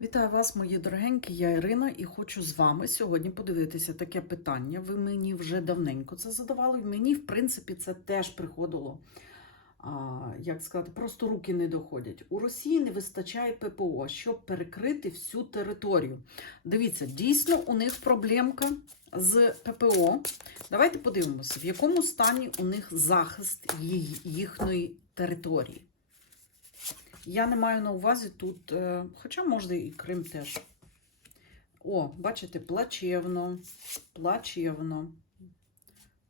Вітаю вас, мої дорогенькі, я Ірина, і хочу з вами сьогодні подивитися таке питання. Ви мені вже давненько це задавали, і мені, в принципі, це теж приходило. А, як сказати, просто руки не доходять. У Росії не вистачає ППО, щоб перекрити всю територію. Дивіться, дійсно у них проблемка з ППО. Давайте подивимося, в якому стані у них захист їхньої території. Я не маю на увазі тут, е, хоча можна і Крим теж. О, бачите, плачевно, плачевно.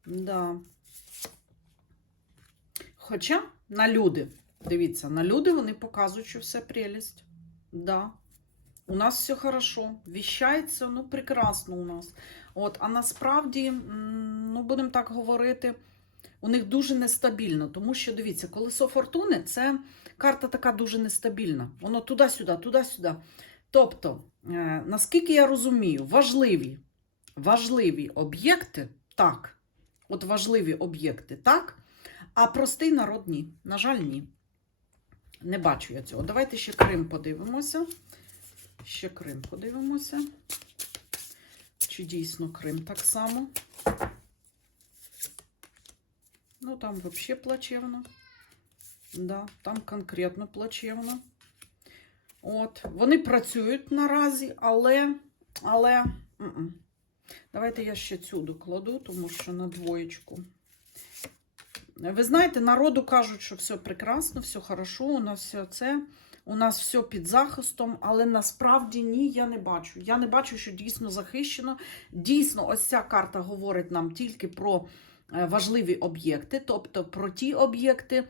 Да. Хоча на люди, дивіться, на люди вони показують, що все прелість. Да. У нас все хорошо, віщається, ну, прекрасно у нас. От, а насправді, ну, будемо так говорити, у них дуже нестабільно, тому що дивіться, колесо фортуни це карта така дуже нестабільна. Воно туди-сюди, туди-сюди. Тобто, е, наскільки я розумію, важливі, важливі об'єкти так. От важливі об'єкти так. А простий народ ні. На жаль, ні. Не бачу я цього. Давайте ще Крим подивимося. Ще Крим подивимося. Чи дійсно Крим так само? Там взагалі плачевно. Да, там конкретно плачевно. От. Вони працюють наразі, але. але м-м. Давайте я ще цю докладу, тому що на двоєчку. Ви знаєте, народу кажуть, що все прекрасно, все хорошо, у нас все це, у нас все під захистом, але насправді ні, я не бачу. Я не бачу, що дійсно захищено. Дійсно, ось ця карта говорить нам тільки про важливі об'єкти, тобто про ті об'єкти,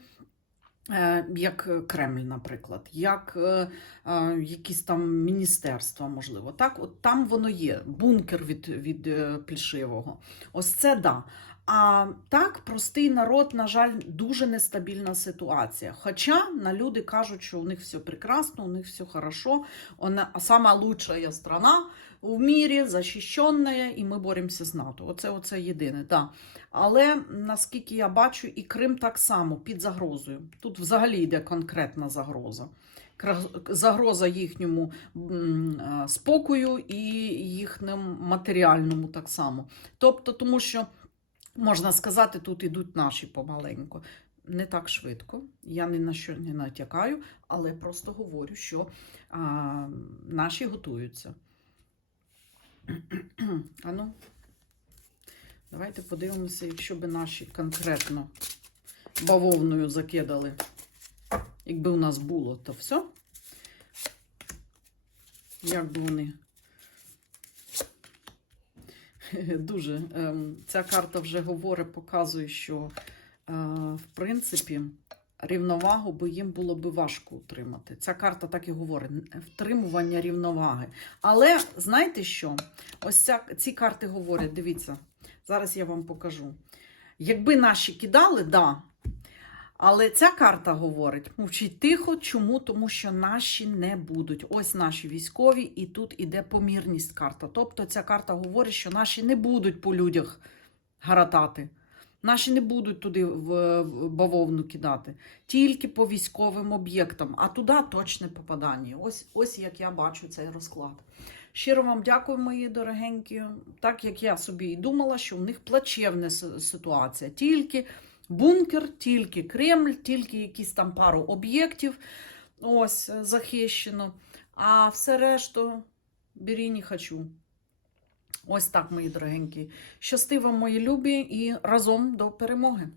е, як Кремль, наприклад, як е, е, якісь там міністерства, можливо. Так, от там воно є, бункер від, від е, Плішивого. Ось це да. А так, простий народ, на жаль, дуже нестабільна ситуація. Хоча на люди кажуть, що у них все прекрасно, у них все хорошо, вона сама лучшая страна в мірі, захищена, і ми боремося з НАТО. Оце, оце єдине. Да. Але наскільки я бачу, і Крим так само під загрозою. Тут взагалі йде конкретна загроза. Загроза їхньому е, спокою і їхньому матеріальному так само. Тобто, тому що можна сказати, тут ідуть наші помаленьку. Не так швидко, я ні на що не натякаю, але просто говорю, що а, наші готуються. Ану, давайте подивимося, якщо би наші конкретно бавовною закидали. Якби у нас було, то все. Як би вони Дуже ем, ця карта вже говорить, показує, що е, в принципі рівновагу би їм було би важко утримати. Ця карта так і говорить: втримування рівноваги. Але знаєте що? Ось ця, ці карти говорять: дивіться, зараз я вам покажу. Якби наші кидали, да. Але ця карта говорить: мовчіть тихо. Чому? Тому що наші не будуть. Ось наші військові, і тут іде помірність карта. Тобто ця карта говорить, що наші не будуть по людях гаратати. Наші не будуть туди в бавовну кидати, тільки по військовим об'єктам, а туди точне попадання. Ось, ось як я бачу цей розклад. Щиро вам дякую, мої дорогенькі. Так як я собі і думала, що в них плачевна ситуація. Тільки бункер, тільки Кремль, тільки якісь там пару об'єктів ось е, захищено. А все решту бері не хочу. Ось так, мої дорогенькі. Щасти вам, мої любі, і разом до перемоги!